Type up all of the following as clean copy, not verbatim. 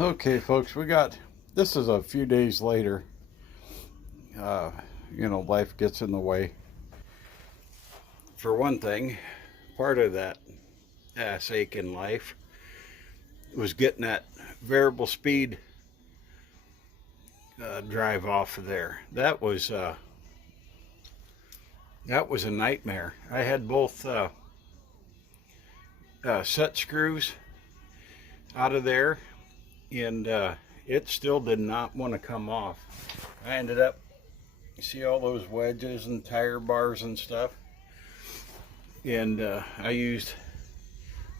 Okay, folks, this is a few days later. Life gets in the way. For one thing, part of that ass ache in life was getting that variable speed drive off of there. That was a nightmare. I had both set screws out of there, and it still did not want to come off. I ended up, you see all those wedges and tire bars and stuff, and I used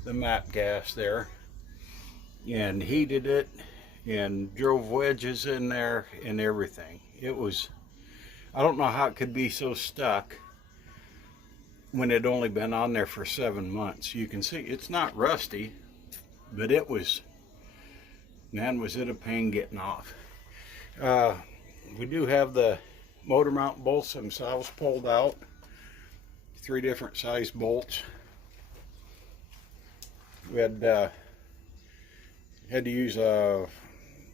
the MAP gas there and heated it and drove wedges in there and everything. I don't know how it could be so stuck when it only been on there for 7 months. You can see it's not rusty, but man, was it a pain getting off. We do have the motor mount bolts themselves pulled out, 3 different size bolts. We had to use a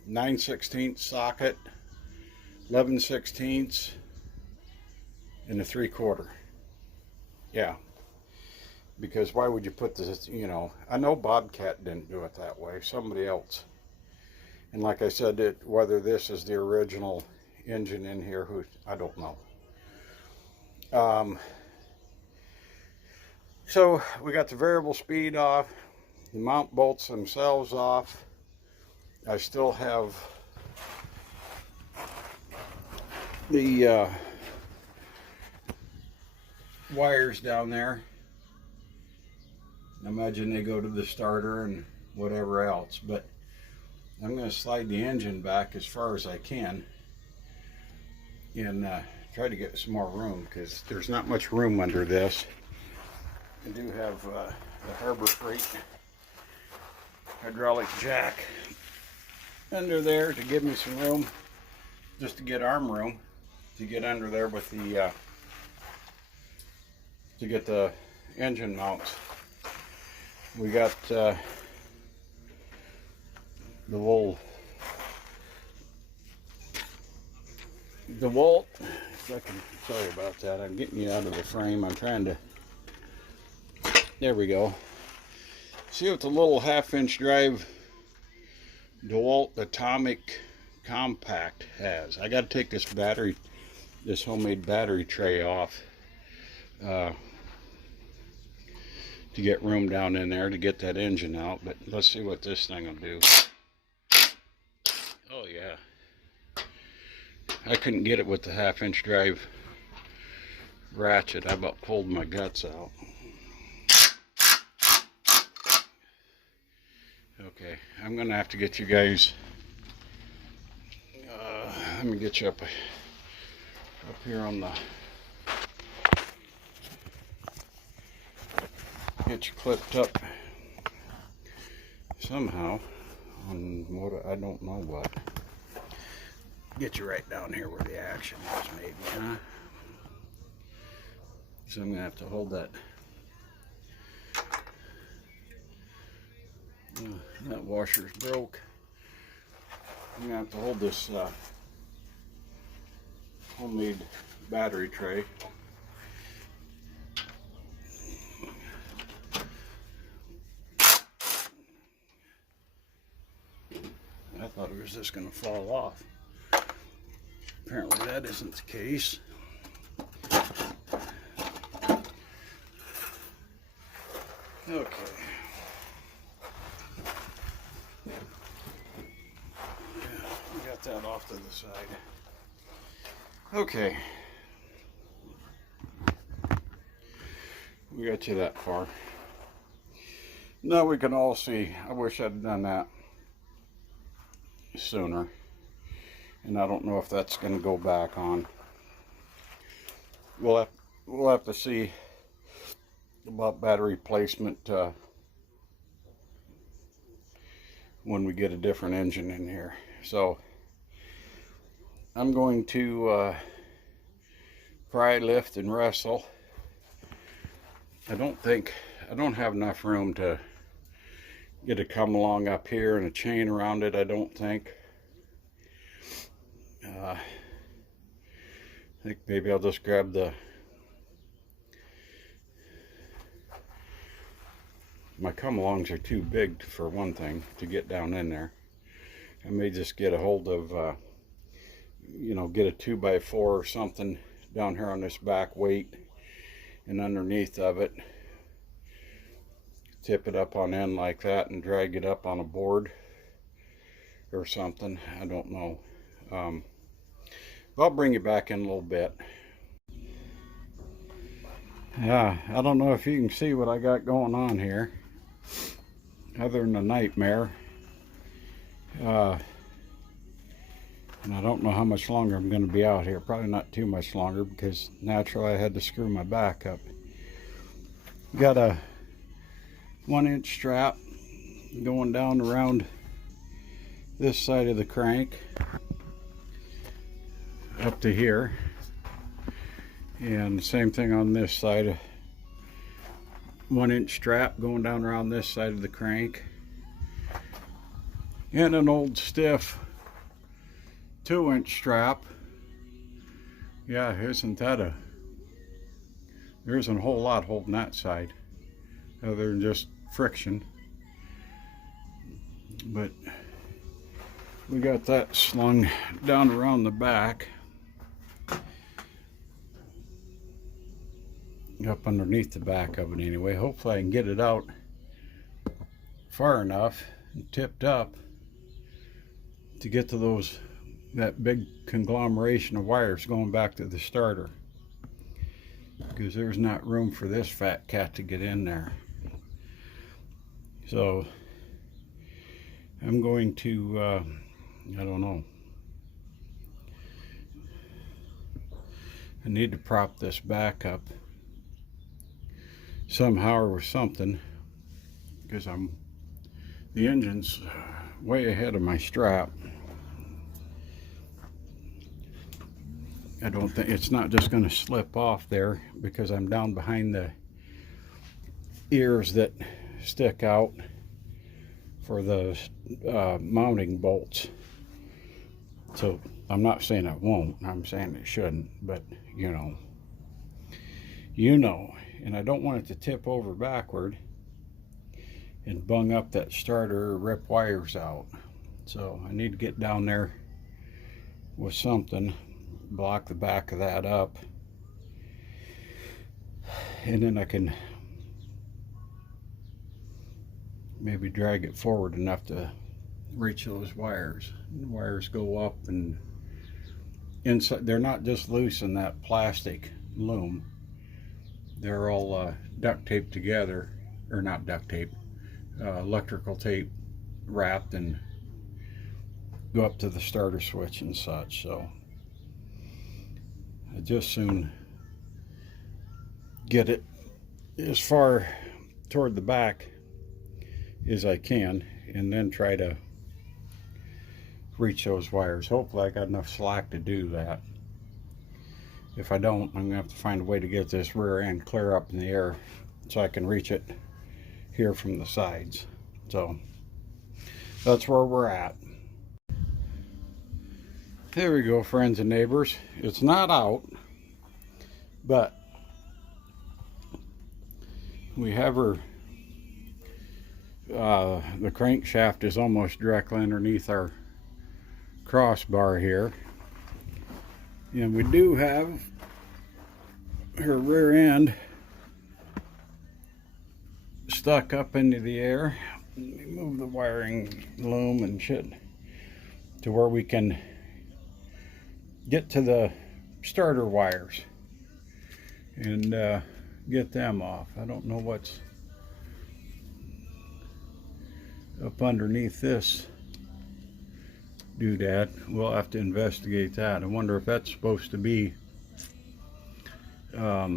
9/16 socket, 11/16, and a 3/4. Yeah, because why would you put this, I know Bobcat didn't do it that way, somebody else. And like I said, whether this is the original engine in here, I don't know. So we got the variable speed off, the mount bolts themselves off. I still have the wires down there. I imagine they go to the starter and whatever else, but I'm going to slide the engine back as far as I can and try to get some more room, because there's not much room under this. I do have the Harbor Freight hydraulic jack under there to give me some room, just to get arm room to get under there with the to get the engine mounts. We got the DeWalt. Sorry about that. I'm getting you out of the frame. I'm trying to. There we go. See what the little 1/2-inch drive DeWalt Atomic Compact has. I got to take this homemade battery tray off to get room down in there to get that engine out. But let's see what this thing will do. Oh yeah, I couldn't get it with the 1/2-inch drive ratchet. I about pulled my guts out. Okay, I'm gonna have to get you guys, let me get you up here on the, get you clipped up somehow on what, I don't know what. Get you right down here where the action is, maybe, huh? So I'm gonna have to hold that. That washer's broke. I'm gonna have to hold this homemade battery tray. I thought it was just gonna fall off. Apparently that isn't the case. Okay. That off to the side. Okay, we got you that far. Now we can all see. I wish I'd done that sooner, and I don't know if that's going to go back on. We'll have to see about battery placement when we get a different engine in here. So I'm going to pry, lift, and wrestle. I don't have enough room to it'd come along up here and a chain around it, I don't think. I think maybe I'll just grab my come-alongs are too big for one thing to get down in there. I may just get a hold of, you know, get a 2x4 or something down here on this back weight and underneath of it. Tip it up on end like that and drag it up on a board or something. I don't know. I'll bring you back in a little bit. Yeah, I don't know if you can see what I got going on here, other than a nightmare. And I don't know how much longer I'm going to be out here. Probably not too much longer, because naturally I had to screw my back up. Got a 1-inch strap going down around this side of the crank up to here, and same thing on this side. 1-inch strap going down around this side of the crank, and an old stiff 2-inch strap. Yeah, there's a whole lot holding that side other than just friction, but we got that slung down around the back, up underneath the back of it anyway. Hopefully I can get it out far enough and tipped up to get to that big conglomeration of wires going back to the starter, because there's not room for this fat cat to get in there. So I'm going to I don't know, I need to prop this back up somehow or with something, because the engine's way ahead of my strap. I don't think it's not just going to slip off there, because I'm down behind the ears that stick out for the mounting bolts. So I'm not saying it won't, I'm saying it shouldn't, but you know, and I don't want it to tip over backward and bung up that starter or rip wires out. So I need to get down there with something, block the back of that up, and then I can maybe drag it forward enough to reach those wires. The wires go up, and inside they're not just loose in that plastic loom, they're all duct taped together, or not duct tape, electrical tape wrapped, and go up to the starter switch and such. So I just soon get it as far toward the back as I can, and then try to reach those wires. Hopefully I got enough slack to do that. If I don't, I'm gonna have to find a way to get this rear end clear up in the air so I can reach it here from the sides. So that's where we're at. There we go, friends and neighbors. It's not out, but we have her, the crankshaft is almost directly underneath our crossbar here, and we do have her rear end stuck up into the air. Let me move the wiring loom and shit to where we can get to the starter wires and get them off. I don't know what's up underneath this doodad. We'll have to investigate that. I wonder if that's supposed to be a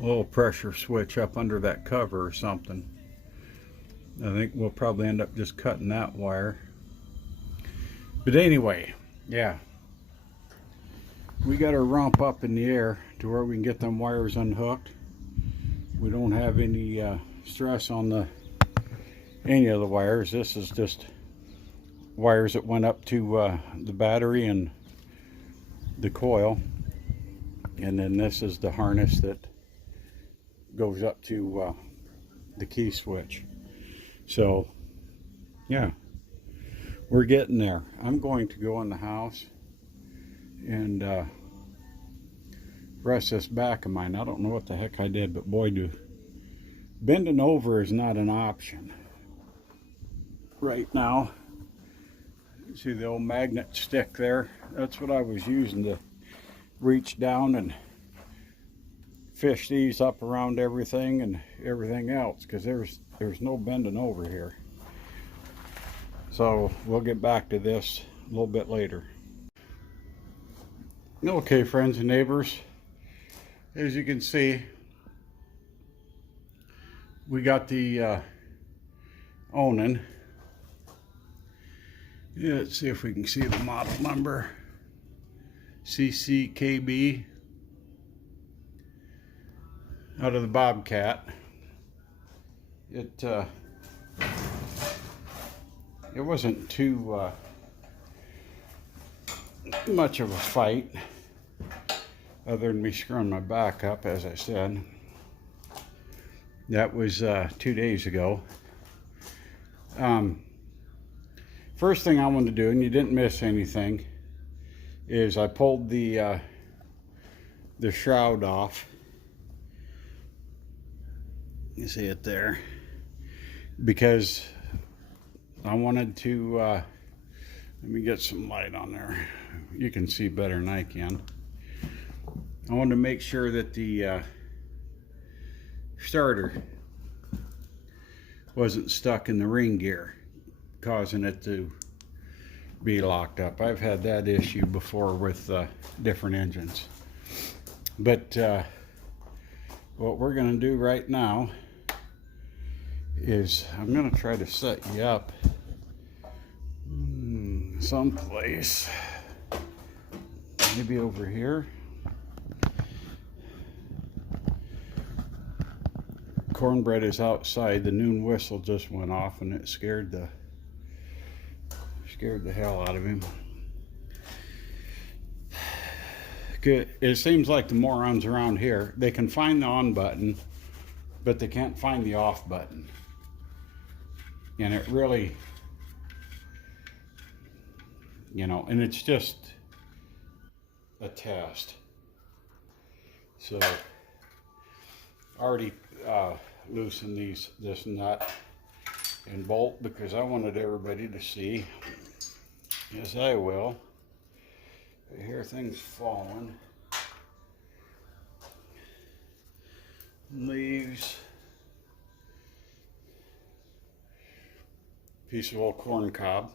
little pressure switch up under that cover or something. I think we'll probably end up just cutting that wire. But anyway, yeah, we got our rump up in the air to where we can get them wires unhooked. We don't have any stress on any of the wires. This is just wires that went up to the battery and the coil, and then this is the harness that goes up to the key switch. So yeah, we're getting there. I'm going to go in the house and rest this back of mine. I don't know what the heck I did, but boy, bending over is not an option right now. See the old magnet stick there? That's what I was using to reach down and fish these up around everything and everything else, because there's no bending over here. So we'll get back to this a little bit later. Okay, friends and neighbors, as you can see, we got the Onan. Yeah, let's see if we can see the model number. CCKB out of the Bobcat. It wasn't too much of a fight, other than me screwing my back up, as I said. That was 2 days ago. First thing I wanted to do, and you didn't miss anything, is I pulled the shroud off. You see it there, because I wanted to let me get some light on there. You can see better than I can. I wanted to make sure that the starter wasn't stuck in the ring gear, causing it to be locked up. I've had that issue before with different engines. But what we're going to do right now is I'm going to try to set you up someplace, maybe over here. Cornbread is outside. The noon whistle just went off and it scared the hell out of him. Good. It seems like the morons around here, they can find the on button, but they can't find the off button. And it really, you know, and it's just a test. So already loosened this nut and bolt, because I wanted everybody to see. Yes, I will. I hear things falling. Leaves. Piece of old corn cob.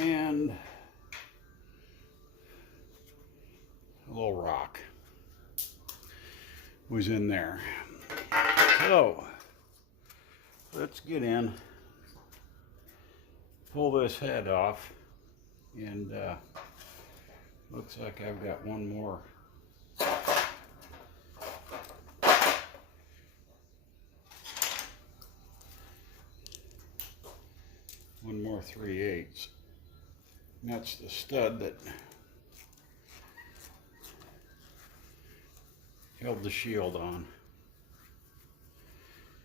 And a little rock was in there. So let's get in, pull this head off, and looks like I've got one more. One more 3/8. And that's the stud that held the shield on.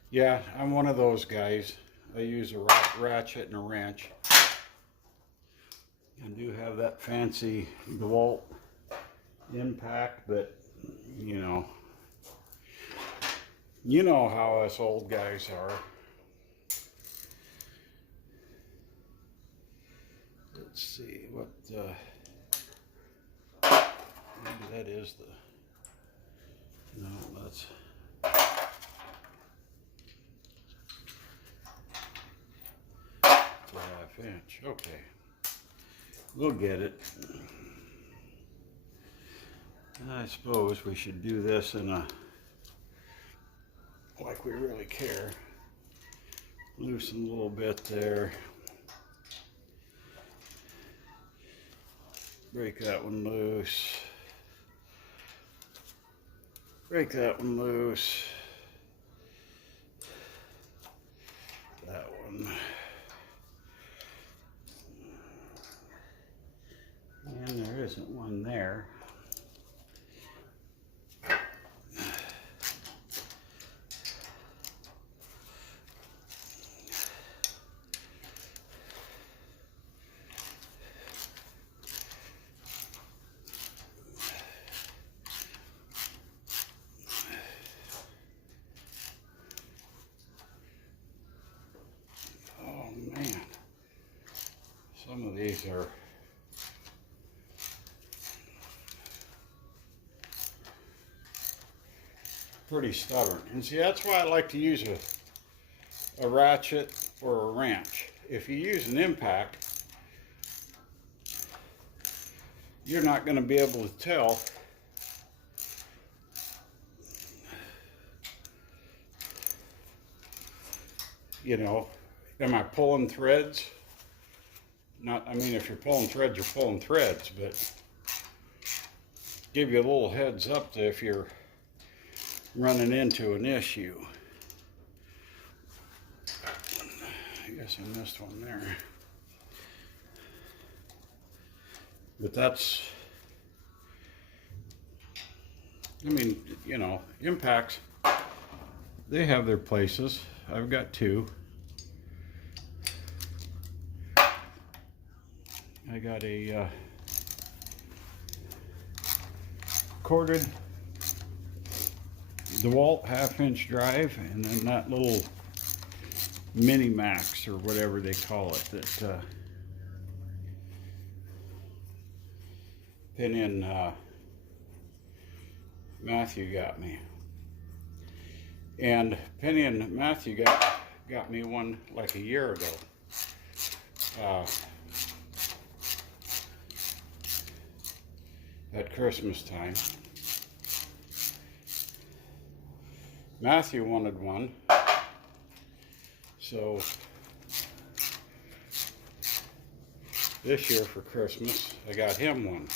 Yeah, I'm one of those guys. I use a ratchet and a wrench. I do have that fancy DeWalt impact, but you know how us old guys are. Let's see what maybe that is the, no, that's a 1/2 inch. Okay, we'll get it. I suppose we should do this in a, like we really care. Loosen a little bit there. Break that one loose. break that one loose. That one. And there isn't one there. Some of these are pretty stubborn. And see, that's why I like to use a ratchet or a wrench. If you use an impact, you're not going to be able to tell you know, am I pulling threads? Not, I mean, if you're pulling threads, you're pulling threads, but give you a little heads up to if you're running into an issue. I guess I missed one there. But that's, I mean, you know, impacts, they have their places. I've got two. I got a corded DeWalt 1/2-inch drive, and then that little Mini Max or whatever they call it that pin in Matthew got me. And Penny and Matthew got me one like a year ago. At Christmas time. Matthew wanted one, so this year for Christmas I got him one.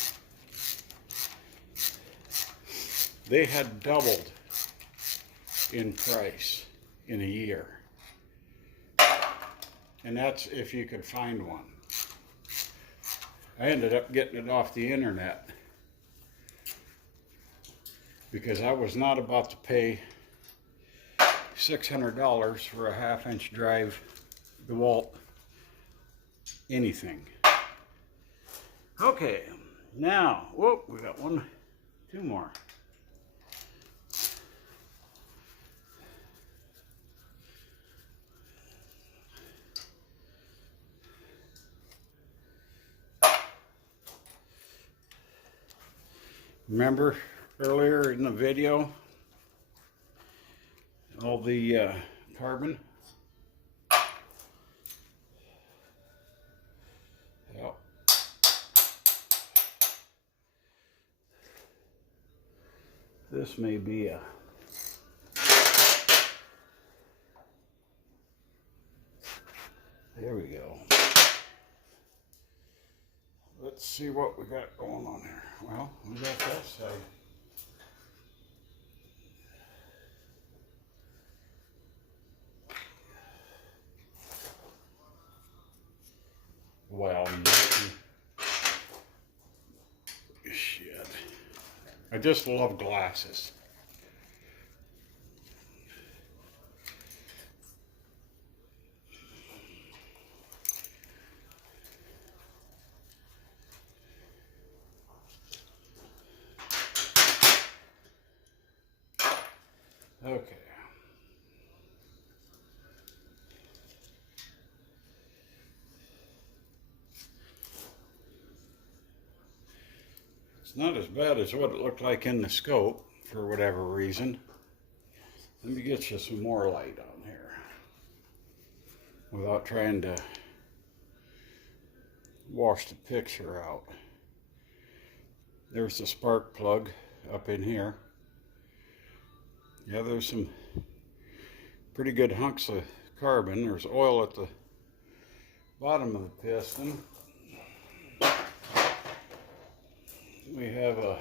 They had doubled in price in a year, and that's if you could find one. I ended up getting it off the internet because I was not about to pay $600 for a 1/2-inch drive DeWalt anything. Okay, now, whoop, we got two more. Remember earlier in the video, all the carbon? Yep. This may be a there we go. Let's see what we got going on here. Well, we got that side. Well, shit. I just love glasses. Okay. It's not as bad as what it looked like in the scope for whatever reason. Let me get you some more light on here without trying to wash the picture out. There's the spark plug up in here. Yeah, there's some pretty good hunks of carbon. There's oil at the bottom of the piston. We have a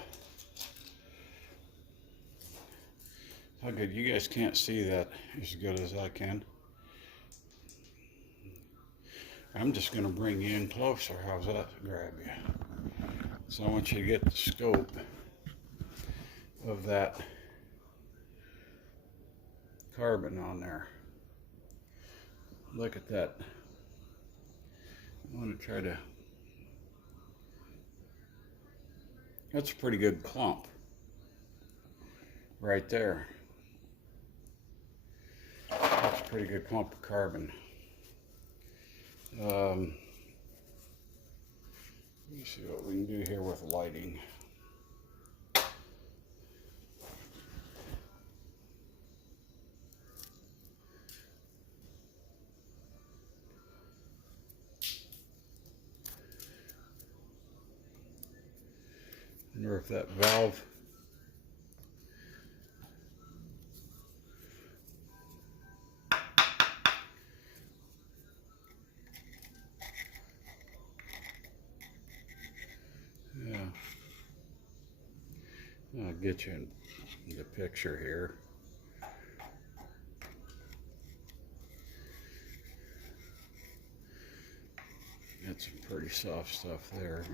How good. You guys can't see that as good as I can. I'm just going to bring you in closer. How's that grab you? So I want you to get the scope of that carbon on there. Look at that. I want to try to... That's a pretty good clump right there. That's a pretty good clump of carbon. Let me see what we can do here with lighting. Wonder if that valve I'll get you in the picture here. Got some pretty soft stuff there.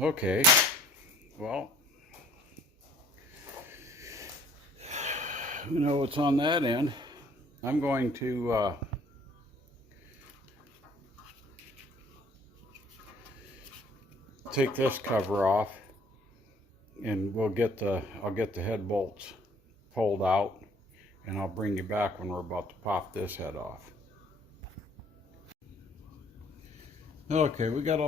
Okay, well, you know what's on that end. I'm going to take this cover off, and I'll get the head bolts pulled out, and I'll bring you back when we're about to pop this head off. Okay, we got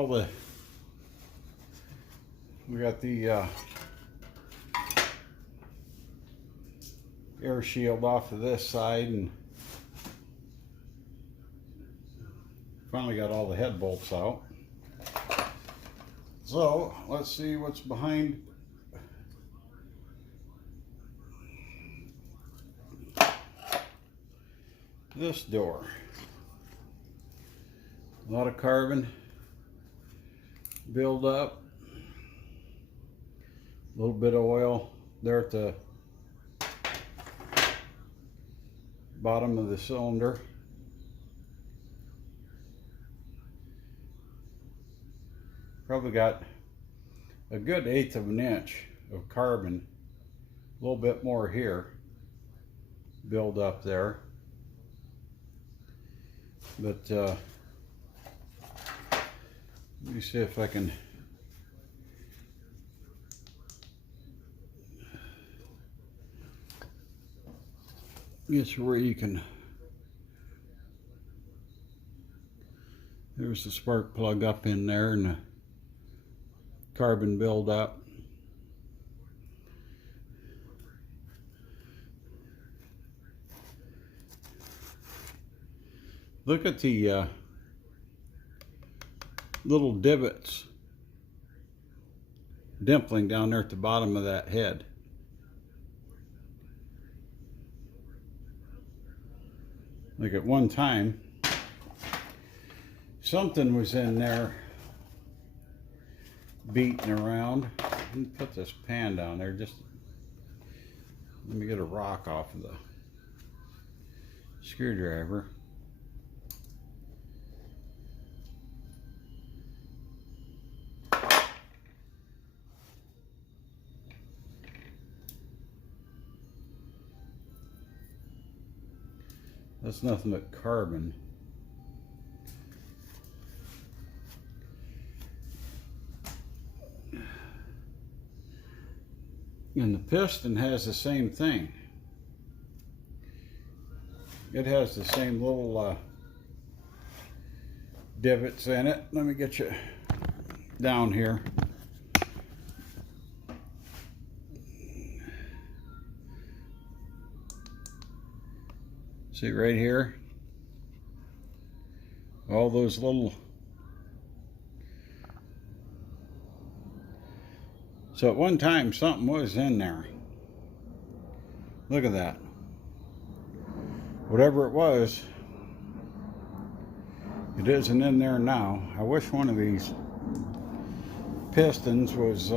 the air shield off of this side, and finally got all the head bolts out. So let's see what's behind this door. A lot of carbon build up, a little bit of oil there at the bottom of the cylinder. Probably got a good 1/8 of an inch of carbon, a little bit more here, build up there. But let me see if I can get you where you can. There's the spark plug up in there and the carbon build up. Look at the little divots dimpling down there at the bottom of that head. Like at one time, something was in there beating around. Let me put this pan down there. Just let me get a rock off of the screwdriver. That's nothing but carbon. And the piston has the same thing. It has the same little divots in it. Let me get you down here. See right here? All those little... So at one time something was in there. Look at that. Whatever it was, it isn't in there now. I wish one of these pistons was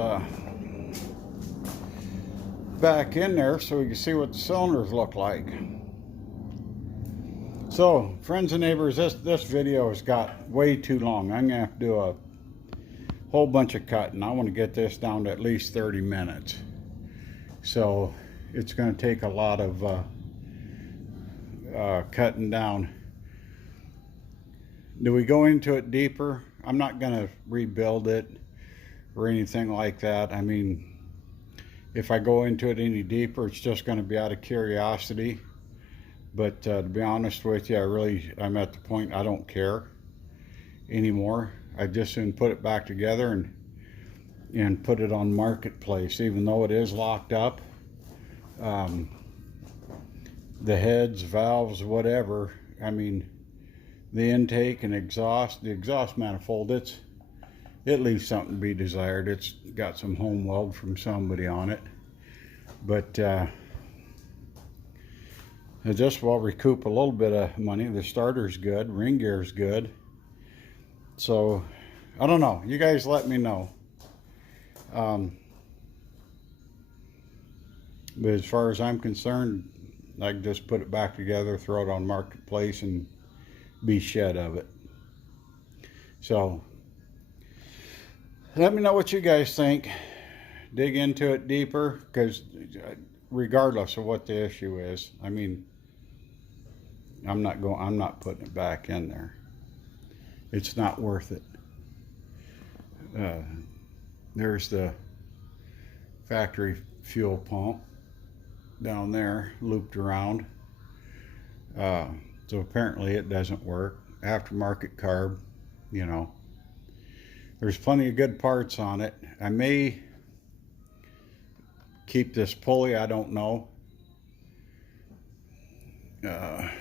back in there so we can see what the cylinders look like. So, friends and neighbors, this video has got way too long. I'm gonna have to do a whole bunch of cutting. I want to get this down to at least 30 minutes. So it's going to take a lot of cutting down. Do we go into it deeper? I'm not going to rebuild it or anything like that. I mean, if I go into it any deeper, it's just going to be out of curiosity. But to be honest with you, I'm at the point I don't care anymore. I just soon put it back together and put it on Marketplace, even though it is locked up. The heads, valves, whatever, I mean, the intake and exhaust, the exhaust manifold, it leaves something to be desired. It's got some home weld from somebody on it, but I just will recoup a little bit of money. The starter's good, ring gear's good. So, I don't know. You guys let me know. But as far as I'm concerned, I can just put it back together, throw it on Marketplace, and be shed of it. So, let me know what you guys think. Dig into it deeper, because regardless of what the issue is, I mean, I'm not putting it back in there. It's not worth it. There's the factory fuel pump down there, looped around. So apparently it doesn't work. Aftermarket carb, you know. There's plenty of good parts on it. I may keep this pulley, I don't know. I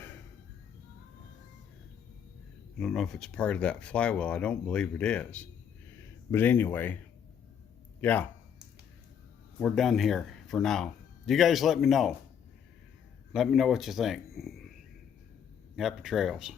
don't know if it's part of that flywheel. I don't believe it is. But anyway, yeah, we're done here for now. You guys let me know. Let me know what you think. Happy trails.